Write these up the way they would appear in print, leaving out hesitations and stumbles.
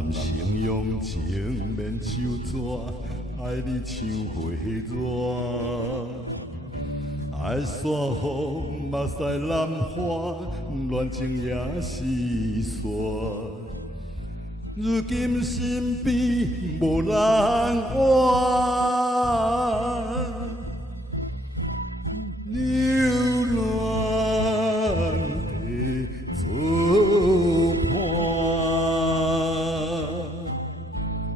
男生用情免手纸，爱你像花热。爱煞雨目屎染花，恋情也是沙。如今身边无人爱，流浪地作伴，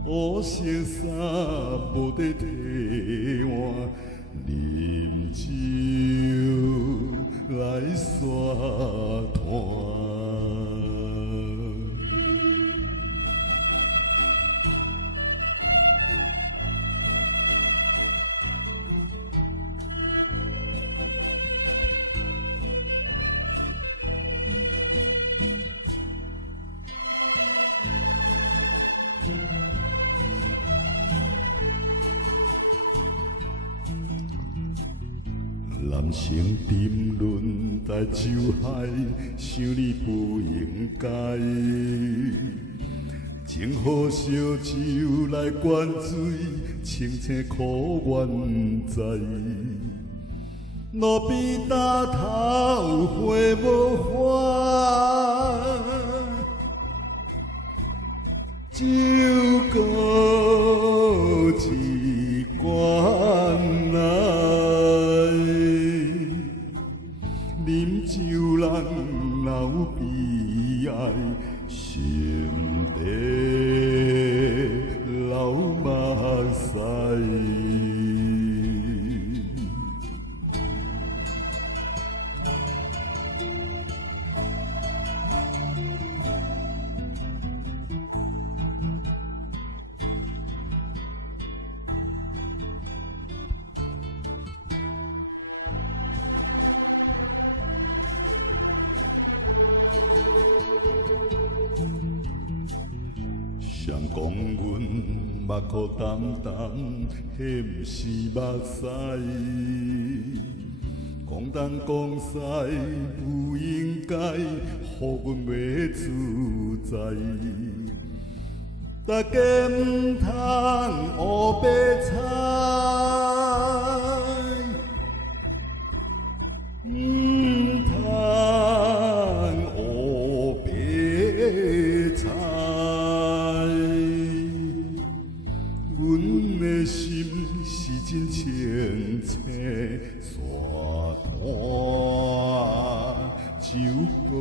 黑色衫无地替换，啉酒来刷炭。男生沉沦在酒海，想你不应该。情好烧酒来灌醉，清醒苦怨在。路边大头花无花，酒过一罐来。饮酒人哪有悲哀，心底流目屎。谁讲阮目苦淡淡，迄毋是目屎。讲东讲西不应该，予阮袂自在。大家毋通黑白猜，毋通黑白猜。阮的心是真清醒，山滩酒过